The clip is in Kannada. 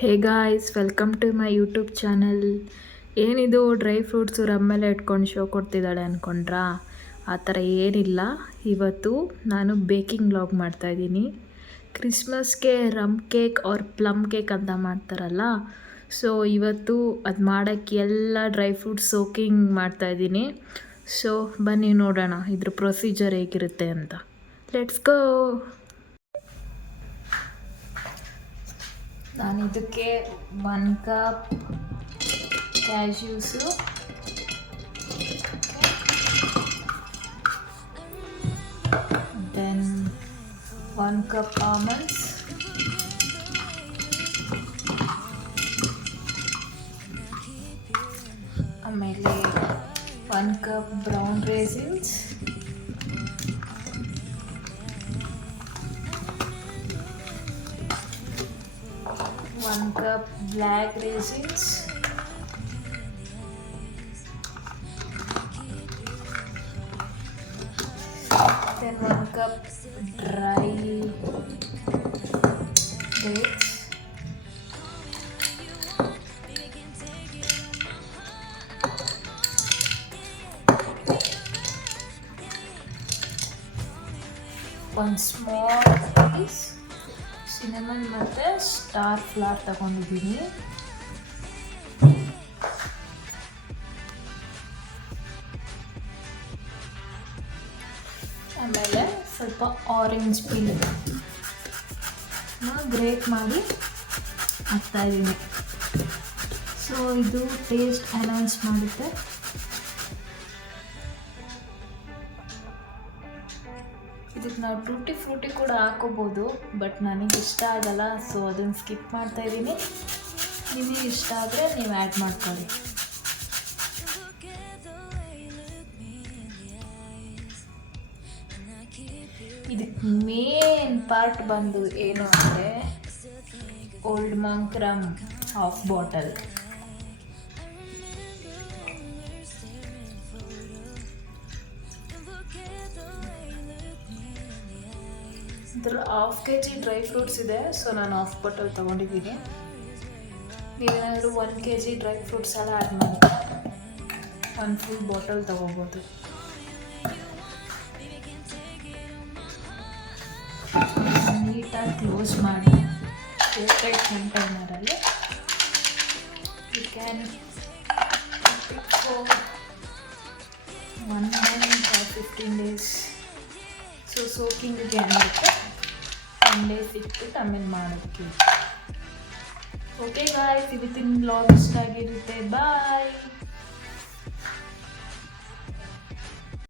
Hey guys, welcome to my YouTube channel. ಏನಿದು ಡ್ರೈ ಫ್ರೂಟ್ಸು ರಮ್ಮೆಲ್ಲ ಇಟ್ಕೊಂಡು ಶೋ ಕೊಡ್ತಿದ್ದಾಳೆ ಅಂದ್ಕೊಂಡ್ರಾ? ಆ ಥರ ಏನಿಲ್ಲ. ಇವತ್ತು ನಾನು ಬೇಕಿಂಗ್ ವ್ಲಾಗ್ ಮಾಡ್ತಾಯಿದ್ದೀನಿ. ಕ್ರಿಸ್ಮಸ್ಗೆ rum cake or plum cake ಅಂತ ಮಾಡ್ತಾರಲ್ಲ, ಸೊ ಇವತ್ತು ಅದು ಮಾಡೋಕ್ಕೆ ಎಲ್ಲ ಡ್ರೈ ಫ್ರೂಟ್ಸ್ ಸೋಕಿಂಗ್ ಮಾಡ್ತಾಯಿದ್ದೀನಿ. ಸೊ ಬನ್ನಿ ನೋಡೋಣ ಇದ್ರ ಪ್ರೊಸೀಜರ್ ಹೇಗಿರುತ್ತೆ ಅಂತ. Let's go. ನಾನು ಇದಕ್ಕೆ 1 cup cashews, then 1 cup almonds, ಆಮೇಲೆ 1 cup brown raisins, 1 cup black raisins, then 1 cup dry dates, one small piece cinnamon ಮತ್ತು ಸ್ಟಾರ್ ಫ್ಲವರ್ ತಗೊಂಡಿದ್ದೀನಿ. ಆಮೇಲೆ ಸ್ವಲ್ಪ ಆರೆಂಜ್ ಪೀಲ್ ಗ್ರೇಟ್ ಮಾಡಿ ಹಾಕ್ತಾಯಿದ್ದೀನಿ. ಸೊ ಇದು ಟೇಸ್ಟ್ ಎನ್ಹಾನ್ಸ್ ಮಾಡುತ್ತೆ. ಇದಕ್ಕೆ ನಾವು ಟೂಟಿ ಫ್ರೂಟಿ ಕೂಡ ಹಾಕೋಬೋದು, ಬಟ್ ನನಗೆ ಇಷ್ಟ ಆಗಲ್ಲ, ಸೊ ಅದನ್ನು ಸ್ಕಿಪ್ ಮಾಡ್ತಾಯಿದ್ದೀನಿ. ನಿಮಗೆ ಇಷ್ಟ ಆದರೆ ನೀವು ಆ್ಯಡ್ ಮಾಡ್ಕೊಳ್ಳಿ. ಇದಕ್ಕೆ ಮೇನ್ ಪಾರ್ಟ್ ಬಂದು ಏನು ಅಂದರೆ Old Monk rum half bottle. ಇದರಲ್ಲಿ 1/2 kg ಡ್ರೈ ಫ್ರೂಟ್ಸ್ ಇದೆ, ಸೊ ನಾನು ಹಾಫ್ ಬಾಟಲ್ ತೊಗೊಂಡಿದ್ದೀನಿ. ನೀವೇನಾದರೂ 1 kg ಡ್ರೈ ಫ್ರೂಟ್ಸ್ ಎಲ್ಲ ಆ್ಯಡ್ ಮಾಡಿ 1 ಫುಲ್ ಬಾಟಲ್ ತೊಗೋಬೋದು. ನೀಟಾಗಿ ಕ್ಲೋಸ್ ಮಾಡಿ ಏರ್ಟೈಟ್ ಕಂಟೈನರಲ್ಲಿ you can it for 1 month or 15 days. So ಸೋಕಿಂಗಿಗೆ ಏನಿರುತ್ತೆ 1 day ಇಟ್ಬಿಟ್ಟು ಆಮೇಲೆ ಮಾಡೋಕ್ಕೆ. ಓಕೆ ಗಾಯ್ಸ್, ಇವತ್ತಿನ ವ್ಲಾಗ್ ಇಷ್ಟ ಆಗಿರುತ್ತೆ.